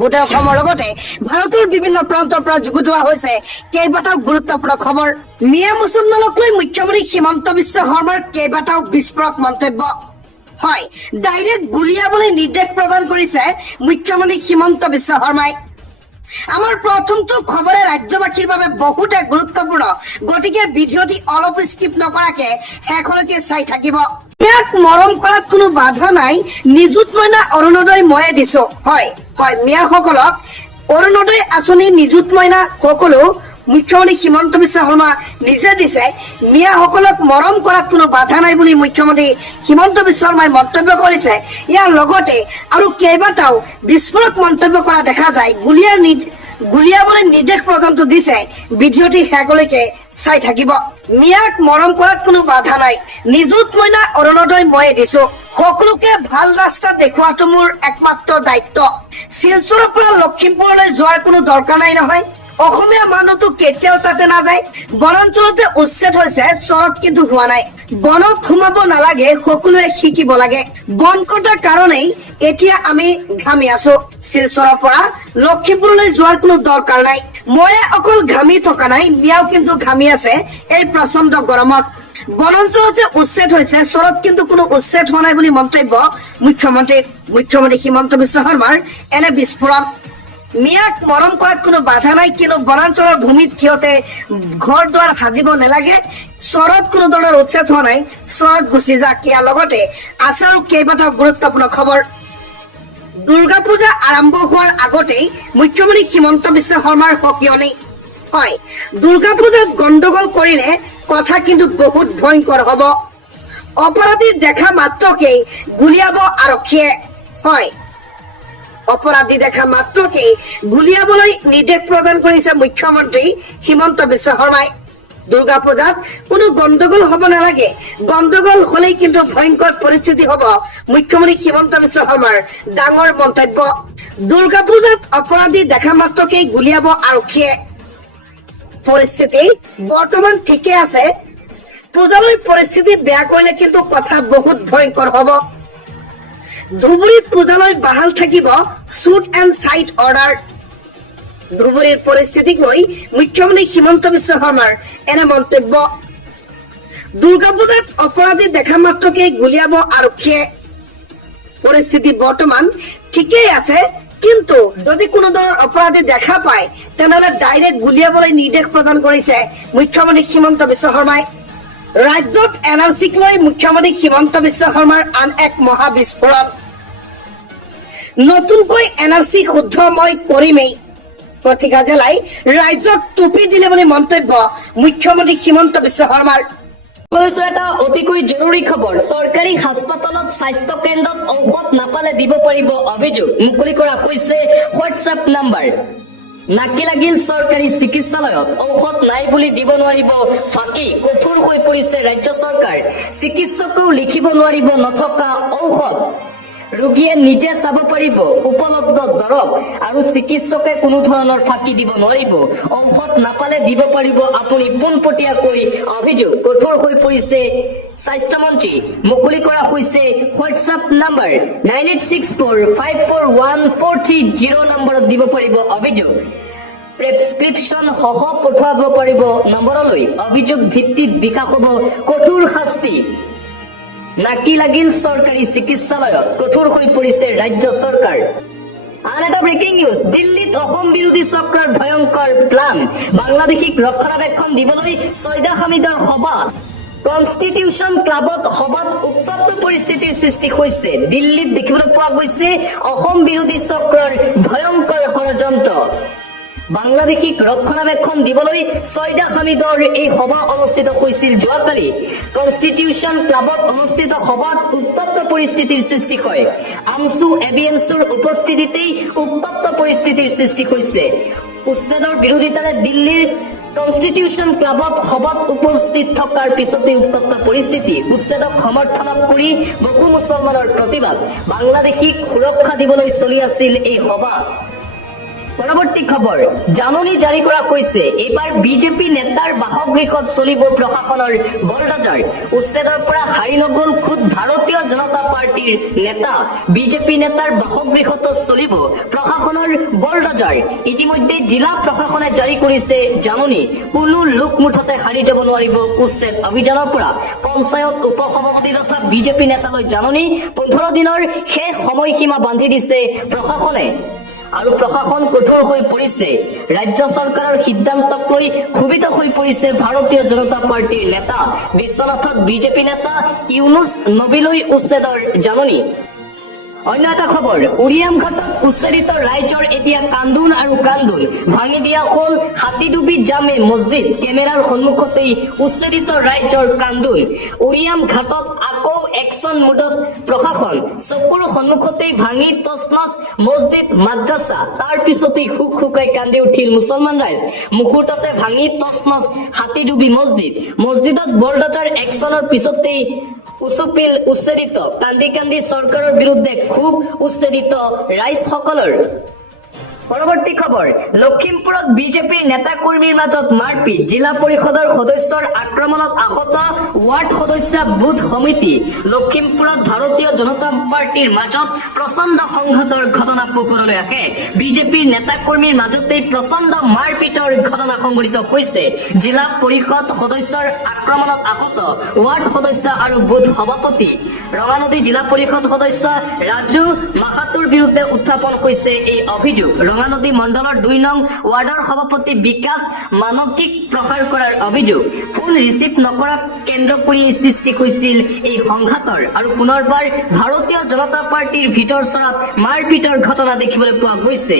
গোটেই অসমৰ লগতে ভাৰতৰ বিভিন্ন প্ৰান্তৰ পৰা যুগুতোৱা হৈছে কেইবাটাও গুৰুত্বপূৰ্ণ খবৰ। মিয়া মুছলমানক লৈ মুখ্যমন্ত্ৰী হিমন্ত বিশ্ব শৰ্মাৰ কেইবাটাও বিস্ফোৰক মন্তব্য। হয়, ডাইৰেক্ট গুলিয়াবলৈ নিৰ্দেশ প্ৰদান কৰিছে মুখ্যমন্ত্ৰী হিমন্ত বিশ্ব শৰ্মাই। আমাৰ প্ৰথমটো খবৰে ৰাজ্যবাসীৰ বাবে বহুতে গুৰুত্বপূৰ্ণ, গতিকে ভিডিঅ'টি অলপ স্কিপ নকৰাকে শেষলৈকে চাই থাকিব। ইয়াক মৰম কৰাত কোনো বাধা নাই, নিযুত মইনা অৰুণোদয় ময়ে দিছো। হয়, মিয়াসকলক অৰুণোদয় আঁচনি নিযুত মইনা সকলো মুখ্যমন্ত্ৰী হিমন্ত বিশ্ব শৰ্মা নিজে দিছে। মিয়াসকলক মৰম কৰাত কোনো বাধা নাই বুলি মুখ্যমন্ত্ৰী হিমন্ত বিশ্ব শৰ্মাই মন্তব্য কৰিছে। ইয়াৰ লগতে আৰু কেইবাটাও বিস্ফোৰক মন্তব্য কৰা দেখা যায়। গুলিয়াবলৈ নিৰ্দেশ প্ৰদানটো দিছে। ভিডিঅ'টি শেষলৈকে চাই থাকিব। মিয়াক মৰম কৰাত কোনো বাধা নাই, নিযুত মইনা অৰুণোদয় ময়ে দিছো। সকলোকে ভাল ৰাস্তা দেখুৱাটো মোৰ একমাত্ৰ দায়িত্ব। শিলচৰৰ পৰা লখিমপুৰলৈ যোৱাৰ কোনো দৰকাৰ নাই নহয়। অসমীয়া মানুহটো কেতিয়াও তাতে নাযায়। বনাঞ্চলতে উচ্ছেদ হৈছে, চহৰত কিন্তু হোৱা নাই। বনত সোমাব নালাগে, সকলোৱে শিকিব লাগে। বন কটাৰ কাৰণেই এতিয়া আমি ঘামি আছো। শিলচৰৰ পৰা লখিমপুৰলৈ যোৱাৰ কোনো দৰকাৰ নাই। ময়ে অকল ঘামি থকা নাই, মিয়াও কিন্তু ঘামি আছে এই প্ৰচণ্ড গৰমত। বনাঞ্চলতে উচ্ছেদ হৈছে, চহৰত কিন্তু কোনো উচ্ছেদ হোৱা নাই বুলি মন্তব্য মুখ্যমন্ত্ৰী হিমন্ত বিশ্ব শৰ্মাৰ এনে বিস্ফোৰণ। মিয়াক মৰম কৰাত কোনো বাধা নাই, কিন্তু বনাঞ্চলৰ ভূমিত সিহঁতে ঘৰ দুৱাৰ সাজিব নালাগে। চহৰত কোনো ধৰণৰ উচ্ছেদ হোৱা নাই, চহৰত গুচি যাক। ইয়াৰ লগতে আছে আৰু কেইবাটাও গুৰুত্বপূৰ্ণ খবৰ। দুৰ্গা পূজা আৰম্ভ হোৱাৰ আগতেই মুখ্যমন্ত্ৰী হিমন্ত বিশ্ব শৰ্মাৰ সকিয়নি। হয়, দুৰ্গা পূজাত গণ্ডগোল কৰিলে কথা কিন্তু বহুত ভয়ংকৰ হব। অপৰাধী দেখা মাত্ৰকেই গুলিয়াব আৰক্ষীয়ে। হয়, অপৰাধী দেখা মাত্ৰকেই গুলিয়াবলৈ নিৰ্দেশ প্ৰদান কৰিছে মুখ্যমন্ত্ৰী হিমন্ত বিশ্ব শৰ্মাই। দুৰ্গা পূজাত কোনো গণ্ডগোল হব নালাগে, গণ্ডগোল হলেই কিন্তু ভয়ংকৰ পৰিস্থিতি হব। মুখ্যমন্ত্ৰী হিমন্ত বিশ্ব শৰ্মাৰ ডাঙৰ মন্তব্য। দুৰ্গা পূজাত অপৰাধী দেখা মাত্ৰকেই গুলিয়াব আৰক্ষীয়ে। পৰিস্থিতি বৰ্তমান ঠিকে আছে, পূজালৈ পৰিস্থিতি বেয়া কৰিলে কিন্তু কথা বহুত ভয়ংকৰ হব। ধুবুৰীত পূজালৈ বাহাল থাকিব শ্বুট এণ্ড চাইট অৰ্ডাৰ। ধুবুৰীৰ পৰিস্থিতিক লৈ মুখ্যমন্ত্ৰী হিমন্ত বিশ্ব শৰ্মাৰ এনে মন্তব্য। দুৰ্গা পূজাত অপৰাধী দেখা মাত্ৰকেই গুলিয়াব আৰক্ষীয়ে। পৰিস্থিতি বৰ্তমান ঠিকেই আছে, কিন্তু যদি কোনো ধৰণৰ অপৰাধী দেখা পায় তেনেহলে ডাইৰেক্ট গুলিয়াবলৈ নিৰ্দেশ প্ৰদান কৰিছে মুখ্যমন্ত্ৰী হিমন্ত বিশ্ব শৰ্মাই। ৰাজ্যত NRCক লৈ মুখ্যমন্ত্ৰী হিমন্ত বিশ্ব শৰ্মাৰ আন এক মহা বিস্ফোৰণ। নতুনকৈ NRC শুদ্ধ মই কৰিমেই, প্ৰতিকা জিলাই ৰাজ্যক টুপি দিলে বুলি মন্তব্য মুখ্যমন্ত্ৰী হিমন্ত বিশ্ব শৰ্মাৰ। এটা অতিকৈ জৰুৰী খবৰ। চৰকাৰী হাস্পাতালত স্বাস্থ্য কেন্দ্ৰত ঔষধ নাপালে দিব পাৰিব অভিযোগ। মুকলি কৰা হৈছে হোৱাটছএপ নাম্বাৰ। নাকি লাগিল চৰকাৰী চিকিৎসালয়ত ঔষধ নাই বুলি দিব নোৱাৰিব ফাঁকি। কঠোৰ হৈ পৰিছে ৰাজ্য চৰকাৰ। চিকিৎসকেও লিখিব নোৱাৰিব নথকা ঔষধ। ৰোগীয়ে নিজে চাব পাৰিব উপলব্ধ দৰৱ, আৰু চিকিৎসকে কোনো ধৰণৰ ফাঁকি দিব নোৱাৰিব। ঔষধ নাপালে দিব পাৰিব আপুনি পোনপটীয়াকৈ অভিযোগ। কঠোৰ হৈ পৰিছে স্বাস্থ্যমন্ত্ৰী। মুকলি কৰা হৈছে হোৱাটছএপ নাম্বাৰ 9864541430 নম্বৰত দিব পাৰিব অভিযোগ। প্ৰেছক্ৰিপশ্যন সহ পঠোৱাব পাৰিব নম্বৰলৈ। অভিযোগ ভিত্তিত বিকাশ হ'ব কঠোৰ শাস্তি। নাকি লাগিল চৰকাৰী চিকিৎসালয়ত, কঠোৰ হৈ পৰিছে ৰাজ্য চৰকাৰ। আন এটা ব্ৰেকিং নিউজ। দিল্লীত অসম বিৰোধী চক্ৰৰ ভয়ংকৰ প্লান। বাংলাদেশীক ৰক্ষণাবেক্ষণ দিবলৈ ছয়দা হামিদৰ সভা। কনষ্টিটিউশ্যন ক্লাবত সভাত উত্তপ্ত পৰিস্থিতিৰ সৃষ্টি হৈছে। দিল্লীত দেখিবলৈ পোৱা গৈছে অসম বিৰোধী চক্ৰৰ ভয়ংকৰ ষড়যন্ত্ৰ। বাংলাদেশীক ৰক্ষণাবেক্ষণ দিবলৈ ছয়দা হামিদৰ এই সভা অনুষ্ঠিত হৈছিল যোৱাকালি। কনষ্টিটিউশ্যন ক্লাবত অনুষ্ঠিত সভাত উত্তপ্ত পৰিস্থিতিৰ সৃষ্টি হয়। আমছু এবিএমছুৰ উপস্থিতিতেই উত্তপ্ত পৰিস্থিতিৰ সৃষ্টি হৈছে। উচ্ছেদৰ বিৰোধিতাৰে দিল্লীৰ কনষ্টিটিউশ্যন ক্লাবত সভাত উপস্থিত থকাৰ পিছতে উত্তপ্ত পৰিস্থিতি। উচ্ছেদক সমৰ্থন কৰি বহু মুছলমানৰ প্ৰতিবাদ। বাংলাদেশীক সুৰক্ষা দিবলৈ চলি আছিল এই সভা। পৰৱৰ্তী খবৰ জাননী জাৰি কৰা হৈছে এইবাৰ বিজেপি নেতাৰ বাসগৃহত চলিব প্ৰশাসনৰ বলডজাৰ উচ্ছেদৰ পৰা হাৰি নগল খুদ ভাৰতীয় জনতা পাৰ্টিৰ নেতা বিজেপি নেতাৰ বাসগৃহতো চলিব প্ৰশাসনৰ বলডজাৰ ইতিমধ্যে জিলা প্ৰশাসনে জাৰি কৰিছে জাননী কোনো লোক মুঠতে হাৰি যাব নোৱাৰিব উচ্ছেদ অভিযানৰ পৰা পঞ্চায়ত উপসভাপতি তথা বিজেপি নেতালৈ জাননী 15 দিনৰ শেষ সময়সীমা বান্ধি দিছে প্ৰশাসনে আৰু প্ৰশাসন কঠোৰ হৈ পৰিছে ৰাজ্য চৰকাৰৰ সিদ্ধান্তক লৈ ক্ষোভিত হৈ পৰিছে ভাৰতীয় জনতা পাৰ্টিৰ নেতা বিশ্বনাথত বিজেপি নেতা ইউনুছ নবীলৈ উচ্ছেদৰ জাননী অন্য এটা খবৰ উৰিয়ামঘাটত উচ্ছেদিত ৰাইজৰ এতিয়া কান্দোন আৰু কান্দোন ভাঙি দিয়া হ'ল হাতীডুবি জামে মছজিদ কেমেৰাৰ সন্মুখতেই উচ্ছেদিত ৰাইজৰ কান্দোন উৰিয়ামঘাটত আকৌ একশ্যন মুডত প্ৰশাসন চকুৰ সন্মুখতেই ভাঙি তছনছ মছজিদ মাদ্ৰাছা তাৰ পিছতেই হুক হুকাই কান্দি উঠিল মুছলমান ৰাইজ মুহূৰ্ততে ভাঙি তছনছ হাতীডুবি মছজিদত বলডজাৰ একশ্যনৰ পিছতেই উচুপিল উচ্ছেদিত কান্দি কান্দি চৰকাৰৰ বিৰুদ্ধে খুব উচ্ছেদিত ৰাইজসকলৰ পৰৱৰ্তী খবৰ লখিমপুৰত বিজেপিৰ নেতা কৰ্মীৰ মাজত মাৰপিট জিলা পৰিষদৰ সদস্যৰ আক্ৰমণত আহত ৱাৰ্ড সদস্য বুথ সমিতি লখিমপুৰত ভাৰতীয় জনতা পাৰ্টিৰ মাজত প্ৰচণ্ড সংঘাতৰ ঘটনা পোহৰলৈ আহে বিজেপিৰ নেতা কৰ্মীৰ মাজতেই প্ৰচণ্ড মাৰপিটৰ ঘটনা সংঘটিত হৈছে জিলা পৰিষদ সদস্যৰ আক্ৰমণত আহত ৱাৰ্ড সদস্য আৰু বুথ সভাপতি ৰঙানদী জিলা পৰিষদ সদস্য ৰাজু মাহাতুৰ বিৰুদ্ধে উত্থাপন হৈছে এই অভিযোগ ৰঙানদী মণ্ডলৰ 2 নং ৱাৰ্ডৰ সভাপতি বিকাশ মানসিক প্ৰসাৰ কৰাৰ অভিযোগ ফোন ৰিচিভ নকৰাক কেন্দ্ৰ কৰি সৃষ্টি হৈছিল এই সংঘাতৰ আৰু পুনৰবাৰ ভাৰতীয় জনতা পাৰ্টিৰ ভিতৰ চৰাত মাৰপিটৰ ঘটনা দেখিবলৈ পোৱা গৈছে